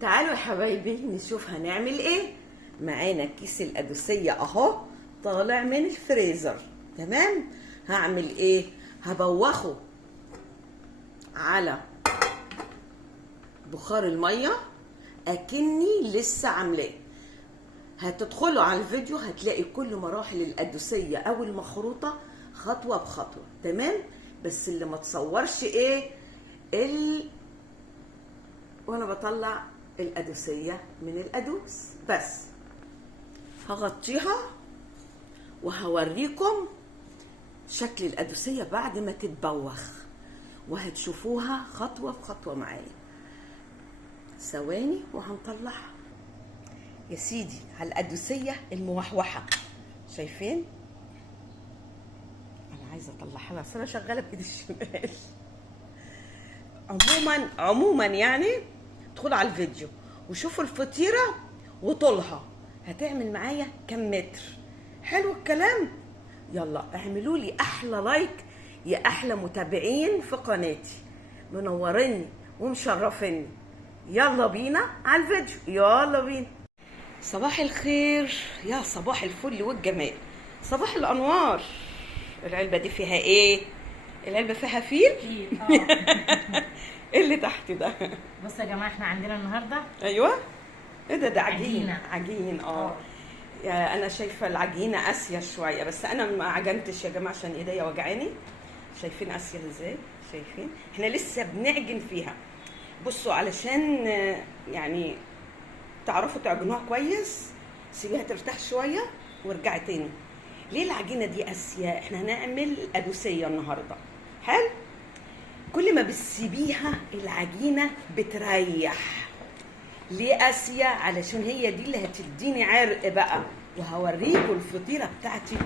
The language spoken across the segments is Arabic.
تعالوا يا حبايبي نشوف هنعمل ايه. معانا كيس القدوسية اهو طالع من الفريزر. تمام. هعمل ايه؟ هبوخه على بخار المية اكني لسه عاملاه. هتدخلوا على الفيديو هتلاقي كل مراحل القدوسية او المخروطة خطوة بخطوة. تمام. بس اللي ما تصورش ايه وانا بطلع القدوسية من القدوس. بس هغطيها وهوريكم شكل القدوسية بعد ما تتبوخ، وهتشوفوها خطوة بخطوة معايا. ثواني وهنطلعها يا سيدي على القدوسية الموحوحة. شايفين؟ انا عايزة اطلعها بس انا شغالة بايدي الشمال. عموما يعني ادخلوا على الفيديو وشوفوا الفطيرة وطولها هتعمل معايا كم متر. حلو الكلام. يلا اعملوا لي احلى لايك يا احلى متابعين في قناتي، منوريني ومشرفيني. يلا بينا على الفيديو، يلا بينا. صباح الخير، يا صباح الفل والجمال، صباح الانوار. العلبة دي فيها ايه؟ العلبة فيها فيل؟ ايه اللي تحت ده؟ بصوا يا جماعه احنا عندنا النهارده ايوه. ايه ده عجينة. عجين انا شايفه العجينه قاسيه شويه، بس انا ما عجنتش يا جماعه عشان ايديا وجعاني. شايفين قاسيه ازاي؟ شايفين؟ احنا لسه بنعجن فيها. بصوا علشان يعني تعرفوا تعجنوها كويس سيبيها ترتاح شويه وارجعي تاني. ليه العجينه دي قاسيه؟ احنا هنعمل قدوسيه النهارده. حلو. كل ما بتسيبيها العجينه بتريح. ليه قاسيه؟ علشان هي دي اللي هتديني عرق بقى، وهوريكم الفطيره بتاعتي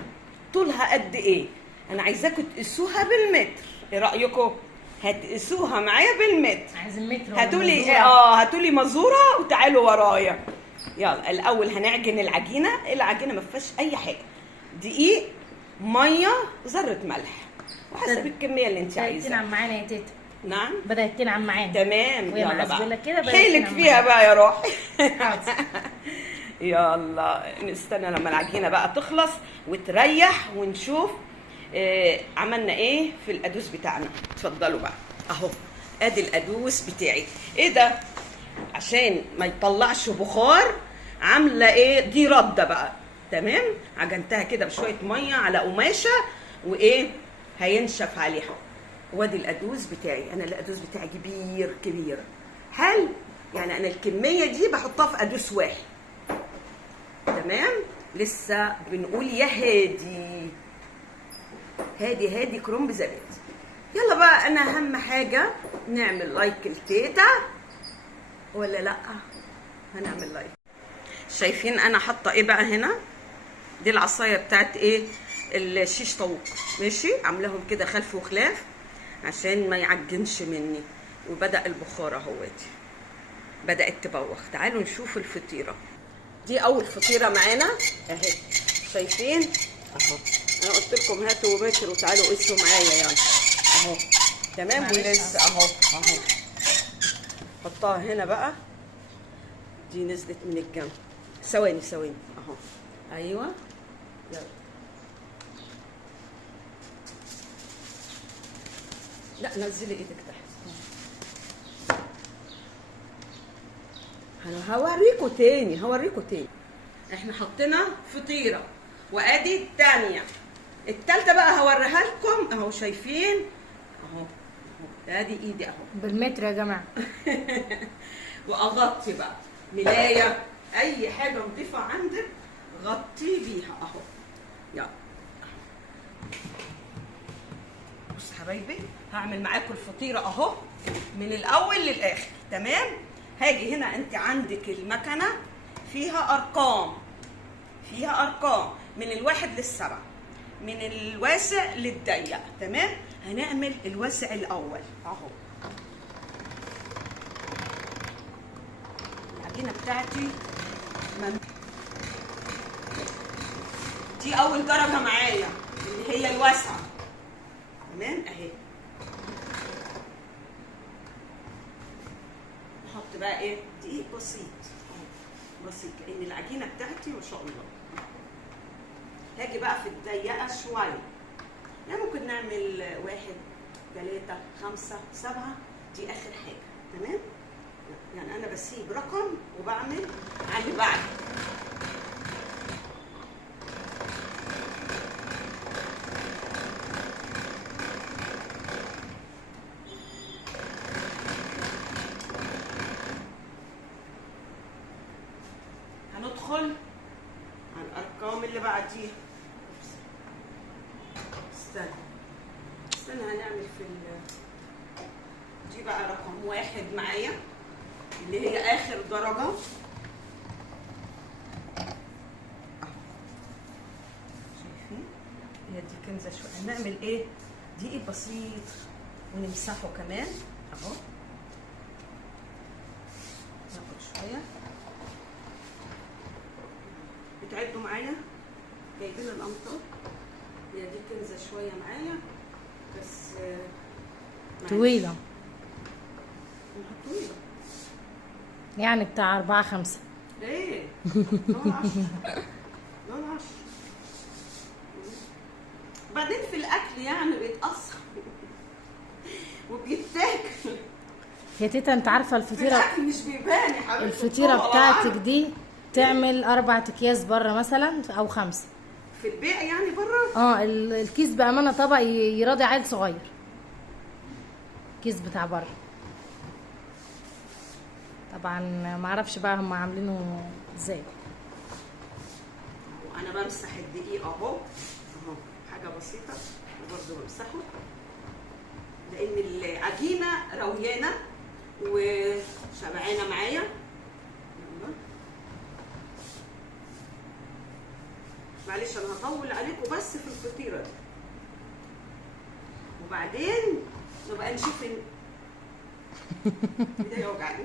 طولها قد ايه. انا عايزاكم تقيسوها بالمتر. ايه رايكم؟ هتقيسوها معايا بالمتر. عايزين متر. هاتولي مزوره وتعالوا ورايا. يلا الاول هنعجن العجينه. العجينه ما فيهاش اي حاجه، دقيق، ميه، ذره ملح، وحسب الكميه اللي انت عايزاها. تنعم معانا يا تيتا. نعم بدات تنعم معانا. تمام. يلا بقى حيلك فيها بقى يا روحي. يلا نستنى لما العجينه بقى تخلص وتريح ونشوف عملنا ايه في القدوس بتاعنا. اتفضلوا بقى اهو. ادي القدوس بتاعي. ايه ده؟ عشان ما يطلعش بخار عامله ايه دي رده بقى. تمام. عجنتها كده بشويه ميه على قماشه وايه هينشف عليها. وادي القدوس بتاعي. انا القدوس بتاعي كبير كبير. حلو. يعني انا الكميه دي بحطها في قدوس واحد. تمام. لسه بنقول يا هادي هادي هادي كرنب زبادي. يلا بقى. انا اهم حاجه نعمل لايك لتيتا ولا لا؟ هنعمل لايك. شايفين انا حاطه ايه بقى هنا؟ دي العصايه بتاعت ايه؟ الشيش طاووق. ماشي. عاملاهم كده خلف وخلاف عشان ما يعجنش مني. وبدأ البخار اهوتي بدأت تبوخ. تعالوا نشوف الفطيرة. دي اول فطيرة معانا اهي. شايفين اهو. انا قلت لكم هاتوا متر وتعالوا قيسوا معايا يعني اهو. تمام. ولسه اهو حطها هنا بقى. دي نزلت من الجنب. ثواني اهو. ايوه. يلا. لا نزلي ايدك تحت. انا هوريكم تاني. احنا حطينا فطيره وادي الثانيه. الثالثه بقى هوريها لكم اهو. شايفين اهو. ادي ايدي اهو بالمتر يا جماعه. واغطي بقى ملايه اي حاجه نضيفه عندك غطيه بيها اهو. يلا بص حبايبي هعمل معاكم الفطيره اهو من الاول للاخر. تمام. هاجي هنا انت عندك المكنه فيها ارقام من 1 ل7 من الواسع للضيق. تمام. هنعمل الواسع الاول اهو. العجينه بتاعتي دي اول درجه معايا اللي هي الواسعه. تمام اهي. نحط بقى ايه دقيق بسيط بسيط، لان العجينه بتاعتي ما شاء الله. هاجي بقى في الضيقه شويه، يعني ممكن نعمل 1 3 5 7، دي اخر حاجه. تمام؟ يعني انا بسيب رقم وبعمل على اللي بعده. هندخل على الارقام اللي بعديها. استنى هنعمل في دي بقى رقم 1 معايا اللي هي اخر درجه. شايفين هي دي كنزه شويه. هنعمل ايه دقيق بسيط ونمسحه كمان اهو. ناخد شويه، بتعدوا معايا جايبين الامطار. هي دي كنزه شويه معايا بس طويلة طويله يعني بتاع 4 5. ليه؟ لون 10 لون 10. بعدين في الاكل يعني بيتأثر وبيتاكل. يا تيتا انت عارفة في الفطيرة، الاكل مش بيبان يا حبيبتي. الفطيرة بتاعتك دي تعمل 4 اكياس بره مثلا او 5 في البيع يعني بره. الكيس بأمانة طبق يراضي عيل صغير، كيس بتاع بره. طبعا ما اعرفش بقى هم عاملينه ازاي. وانا بمسح الدقيق اهو حاجه بسيطه وبرده بمسحه لان العجينه رويانه وشبعانه معايا. معلش انا هطول عليكم بس في الفطيره دي، وبعدين نبقى نشوف ايديا وجعني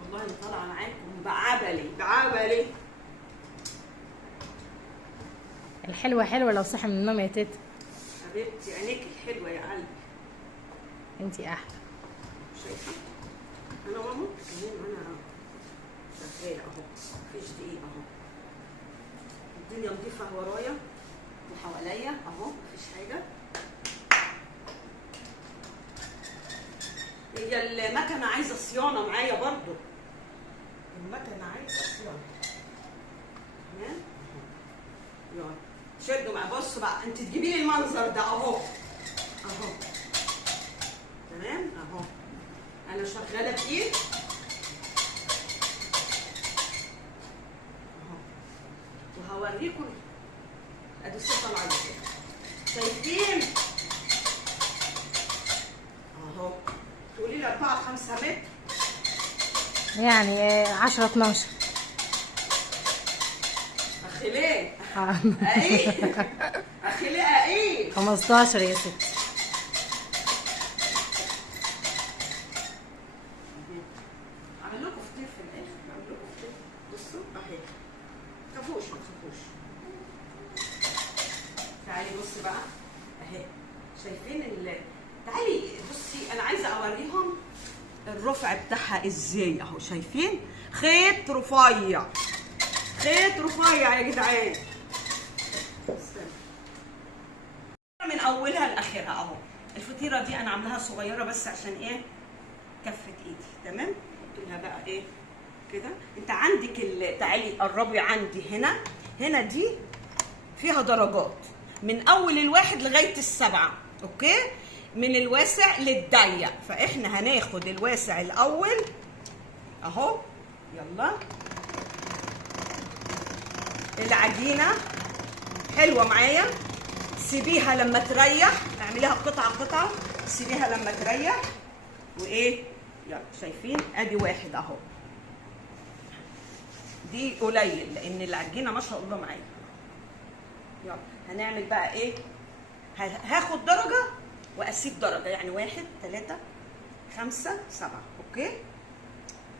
والله. انا طالعه معاكم بعبلي. الحلوة حلوة لو صحي من النوم يا تيتا. حبيبتي عينيك الحلوه يا قلبي، انتي احلى. شايفه انا ماما كمان انا شغاله اهو. مفيش دقيق اهو، الدنيا نضيفه ورايا وحواليا اهو، مفيش حاجه. هي المكنه عايزه صيانه معايا برضو، المكنه عايزه صيانه. تمام؟ يلا شدوا بقى. بصوا بقى انت تجيبي لي المنظر ده اهو اهو. تمام اهو. انا شغاله بايد اهو، وهوريكم ادي الصوره العاليه كده. شايفين اهو؟ تقولي لي 4 5 متر يعني 10 12. اخي ليه؟ ايه؟ اخي ليه ايه؟ 15 يا ستي. عامل لكم فطير في الاخر، عامل لكم فطير. بصوا اهي، ما تخافوش ما تخافوش. تعالي بصي بقى اهي، شايفين تعالي بصي انا عايزه اوريهم الرفع بتاعها ازاي اهو. شايفين خيط رفيع، خيط رفيع يا جدعان. من اولها لاخرها اهو. الفطيره دي انا عاملاها صغيره بس عشان ايه كفه ايدي. تمام؟ قلت لها بقى ايه كده. انت عندك تعالي قربي عندي هنا دي فيها درجات من اول 1 لغايه 7. اوكي؟ من الواسع للضيق، فاحنا هناخد الواسع الاول اهو. يلا العجينه حلوه معايا، سيبيها لما تريح، اعمليها قطعه سيبيها لما تريح. وايه يلا شايفين ادي 1 اهو. دي قليل لان العجينه ما شاء الله معايا. يلا هنعمل بقى ايه، هاخد درجه واسيب درجه، يعني 1 3 5 7. اوكي؟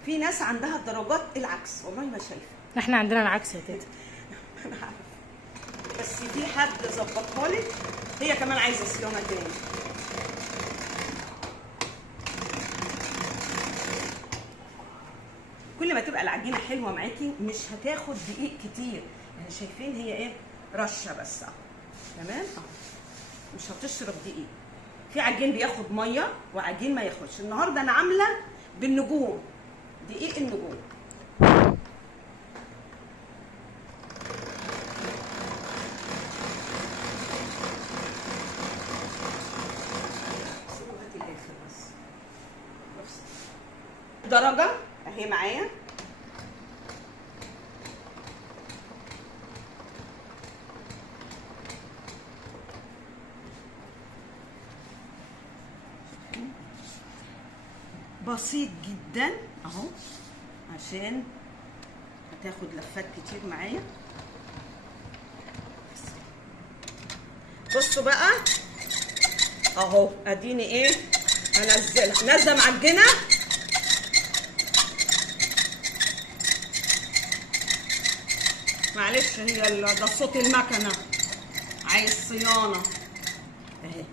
في ناس عندها الدرجات العكس، والله ما شايفه. احنا عندنا العكس يا تيتا. انا عارفه بس في حد ظبطها لي، هي كمان عايزه صيانه تاني. كل ما تبقى العجينه حلوه معاكي مش هتاخد دقيق كتير. يعني شايفين هي ايه؟ رشه بس اهو. تمام اهو، مش هتشرب دقيق. في عجين بياخد ميه وعجين ما ياخدش. النهارده انا عامله بالنجوم، دقيق النجوم. هاتي الاخر بس درجه اهي معايا. بسيط جدا اهو، عشان هتاخد لفات كتير معايا. بصوا بقى اهو، اديني ايه هنزلها نازله معجنه. معلش هي ده صوت المكنه عايز صيانه اهي.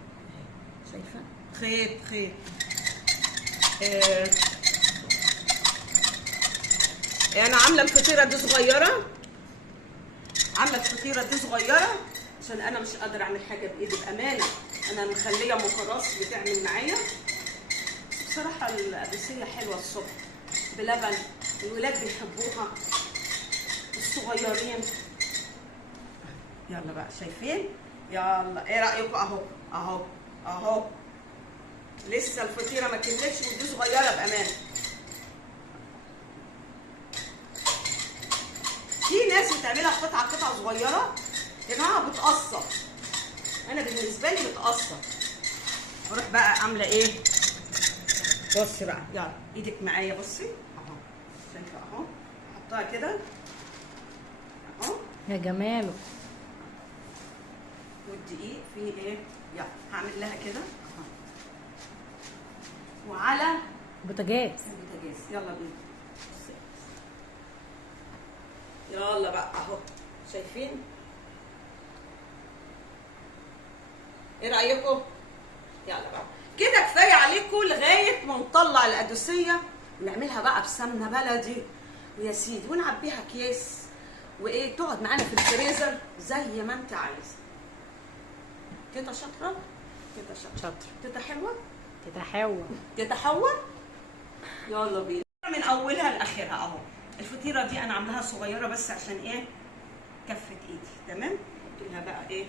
شايفه خيط انا عامله الفطيره دي صغيره، عشان انا مش قادره اعمل حاجه بايدي بامانه. انا مخليه مكراس بتعمل معايا. بصراحه القدوسيه حلوه الصبح بلبن، الولاد بيحبوها الصغيرين. يلا بقى شايفين؟ يلا ايه رايكم؟ اهو لسه الفطيره ما كملتش ودي صغيره بامانه. في ناس بتعملها قطعه صغيره يا جماعه بتقصر. انا بالنسبه لي بتقصر. اروح بقى عامله ايه؟ بصي بقى، يلا ايدك معايا، بصي اهو، شايفه اهو، احطها كده اهو يا جماله. والدقيق فيه ايه؟ يلا هعمل لها كده اهو، وعلى بوتاجاز. يلا بينا. يلا بقى اهو، شايفين؟ ايه رايكم؟ يلا بقى كده كفايه عليكم لغايه ما نطلع القدوسيه ونعملها بقى بسمنه بلدي ويا سيدي، ونعبيها اكياس وايه تقعد معانا في الفريزر زي ما انت عايزه. كده شاطره، كده حلوه، كده حلوه. يلا بينا من اولها لاخرها اهو. الفطيره دي انا عاملاها صغيره بس عشان ايه؟ كفه ايدي. تمام؟ قلت لها بقى ايه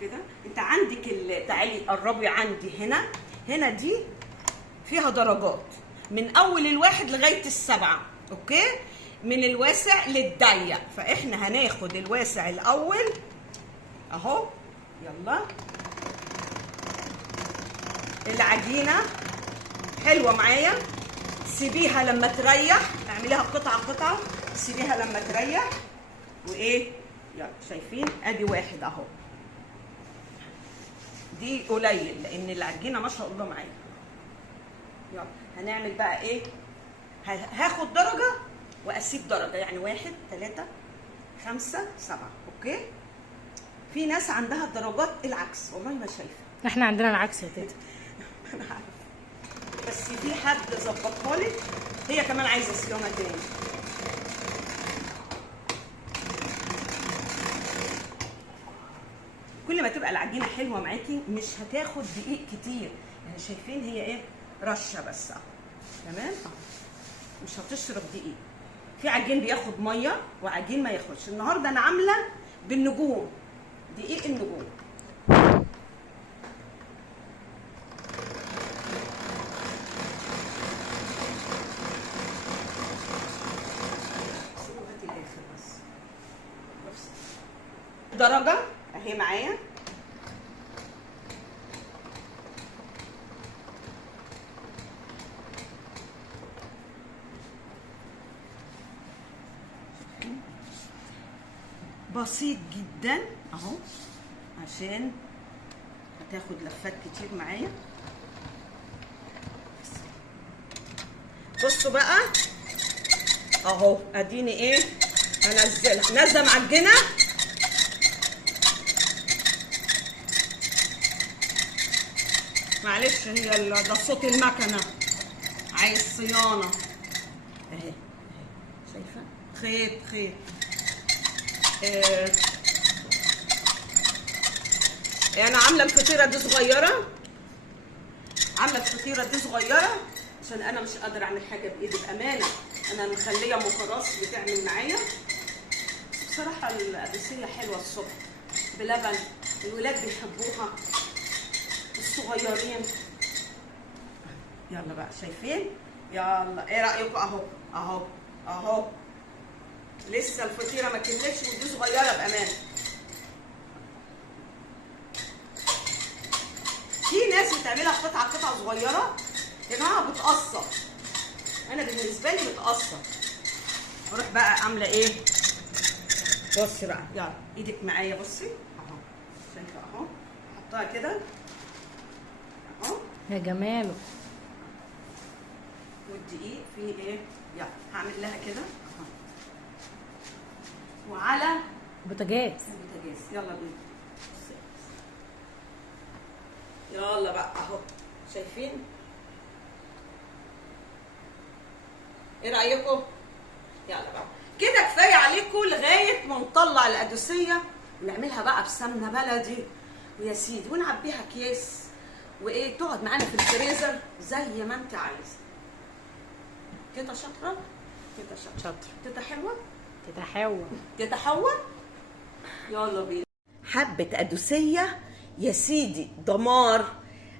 كده. انت عندك تعالي قربي عندي هنا دي فيها درجات من اول الواحد لغايه السبعه، اوكي؟ من الواسع للضيق. فاحنا هناخد الواسع الاول اهو. يلا العجينه حلوه معايا، سيبيها لما تريح، اعمليها قطعه سيبيها لما تريح وايه. يلا شايفين؟ ادي واحد اهو. دي قليل لان العجينه ما شاء الله معايا. يلا هنعمل بقى ايه؟ هاخد درجه واسيب درجه، يعني 1 3 5 7، اوكي؟ في ناس عندها درجات العكس، والله ما شايفه. احنا عندنا العكس يا تيتا. انا عارفه، بس في حد ظبطها لي. هي كمان عايزه صيانه تاني. كل ما تبقى العجينه حلوه معاكي مش هتاخد دقيق كتير. يعني شايفين هي ايه؟ رشه بس اهو. تمام اهو، مش هتشرب دقيق. في عجين بياخد ميه وعجين ما ياخدش. النهارده انا عامله بالنجوم، دقيق النجوم. هاتي الاخر بس درجه اهي معايا. بسيط جدا اهو، عشان هتاخد لفات كتير معايا. بصوا بقى اهو، اديني ايه هنزلها نازله معجنه. معلش هي ده صوت المكنه عايز صيانه اهي. خيط. انا عامله الفطيره دي صغيره، عشان انا مش قادره اعمل حاجه بايدي بامانه. انا مخليه ام فراس بتعمل معايا. بصراحه القدوسيه حلوه الصبح بلبن، الولاد بيحبوها الصغيرين. يلا بقى شايفين؟ يلا ايه رايكم؟ اهو لسه الفطيره ما كملتش ودي صغيره بامانه. في ناس بتعملها قطعه صغيره يا جماعه بتقصر، انا بالنسبه لي بتقصر. اروح بقى عامله ايه؟ بصي بقى، يلا ايدك معايا، بصي اهو، شايفه اهو، احطها كده اهو يا جماله. والدقيق فيه ايه؟ يلا هعمل لها كده اهو، وعلى بوتاجاز. البوتاجاز. يلا بينا، يلا بقى اهو، شايفين؟ ايه رايكم؟ يلا بقى كده كفايه عليكم لغايه ما نطلع القدوسيه ونعملها بقى بسمنه بلدي ويا سيدي، ونعبيها اكياس وايه، تقعد معانا في الفريزر زي ما انت عايزه. كده شاطره، كده شاطره، كده حلوه، كده حوا. يلا بينا. حبه قدوسيه يا سيدي دمار.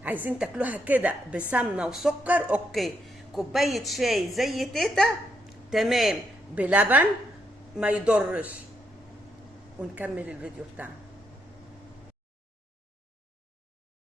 عايزين تاكلوها كده بسمنه وسكر، اوكي. كوبايه شاي زي تيتا، تمام، بلبن ما يضرش. ونكمل الفيديو بتاعنا.